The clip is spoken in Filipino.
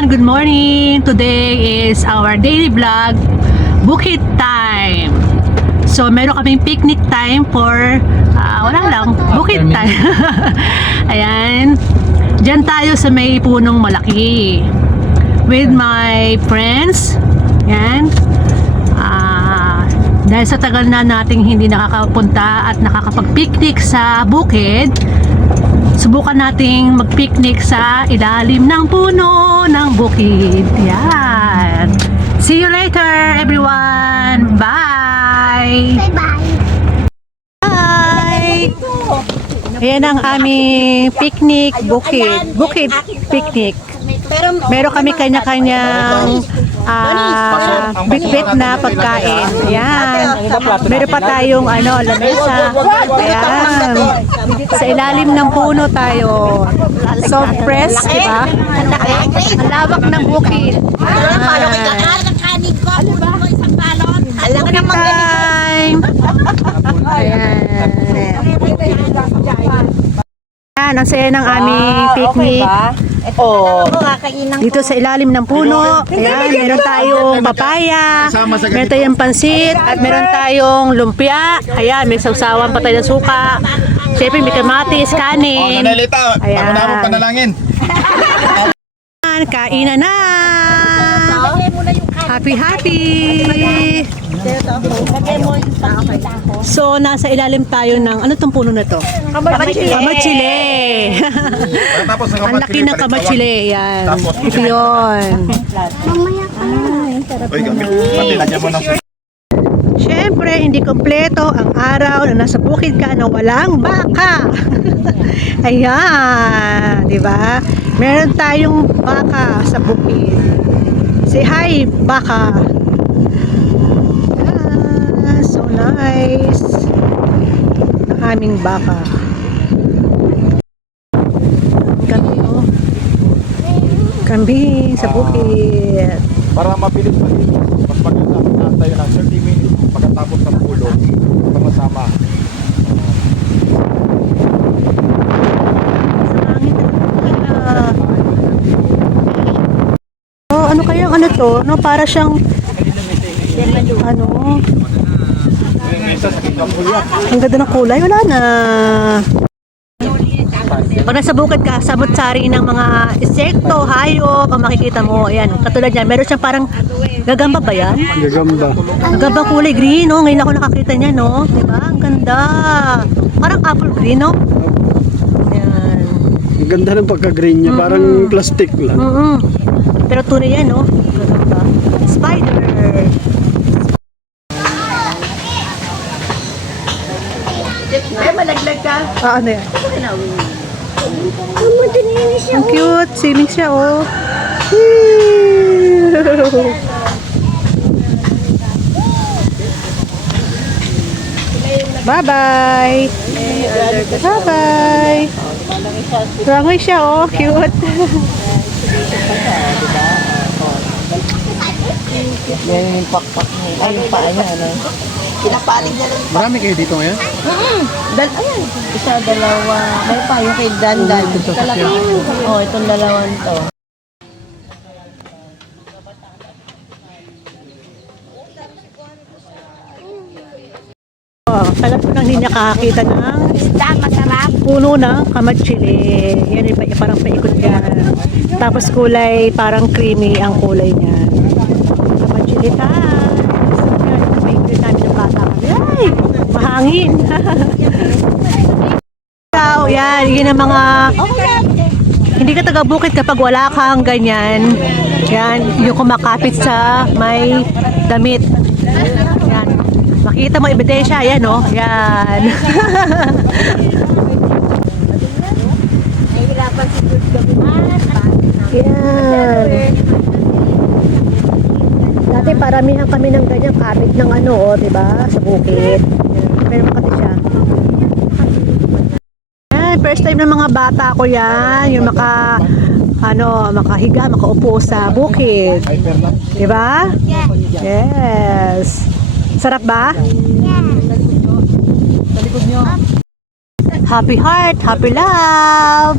everyone! Good morning! Today is our daily vlog, Bukid time. So, meron kaming picnic time for, wala lang, Bukid time. Ayan. Diyan tayo sa may punong malaki. With my friends. Ayan. Dahil sa tagal na nating hindi nakakapunta at nakakapag-picnic sa bukid, subukan nating mag-picnic sa ilalim ng puno ng bukid. Yan. See you later, everyone. Bye! Bye! Ayan ang aming picnic bukid. Bukid picnic. Meron kami kanya-kanyang bit-bit na pagkain. Ayan. Meron pa tayong lamesa. Ayan. Sa ilalim ng puno tayo. So fresh, diba? Ang lawak ng bukid. Bukid time! Ayan. Ayan, ang saya ng aming picnic. Dito sa ilalim ng puno. Ayan, meron tayong papaya, meron tayong pansit, at meron tayong lumpia. Ayan, may sausawan pa tayo ng suka. Siyempre, may kamatis, kanin. Ayan. Ako na mo panalangin. Kainan na! Happy! So, nasa ilalim tayo ng, ano tong puno na to? Kamatsile! Ang laki ng kamatsile, yan. Ito yun. Siyempre, hindi kompleto ang araw na nasa bukid ka na walang baka. Ayan, di ba? Meron tayong baka sa bukid. Say hi, baka. So nice. Ang aming baka. Kambing sa bukid. Para mabilis malinis, mas maganda na tayo ng 30 minutes pagkatapos ng pulo. Sama-sama. Ano kaya to? No, para siyang ang ganda ng kulay. Wala na. Pag nasa bukid ka, samot-sari ng mga insekto, hayop, ang makikita mo. Ayan, katulad yan. Meron siyang parang gagamba ba yan? Gagamba kulay green, no? Ngayon ako nakakita niya, no? Diba? Ang ganda. Parang apple green, no? Ayan. Ang ganda ng pagka-green niya. Parang plastic lang. Pero tunay yan, no? Gagamba. Spider! Malaglag ka. Ano yan? Ang cute. Swimming siya, oh. Bye-bye. Bye-bye. Rangoy siya, oh. Cute. Yan yung pakpak niya. Ay, yung paa niya, Pinapalig na lang. Marami kayo dito ngayon? Ayan. Isa, dalawa. May pa yung kay Dandan. Itong dalawan to. Alam ko nang hindi nakakita ng Isda, masarap. puno ng kamatsili. Yan ay parang paikot yan. Tapos kulay, parang creamy ang kulay niya. Kamatsili tayo. Favorite namin ng bata kami. Ay! Mahangin! Yan, yun ang mga hindi ka taga-bukid kapag wala kang ganyan. Yan, yung kumakapit sa may damit. Yan. Makita mo ebidensya, yan oh. Yan. Yan. Dati paramihan kami ng ganyan kapit ng diba? Sa bukid. Pero makati siya. Yan, first time ng mga bata ko yan. Yung makahiga, makaupo sa bukid. Diba? Yes. Sarap ba? Happy heart, happy love.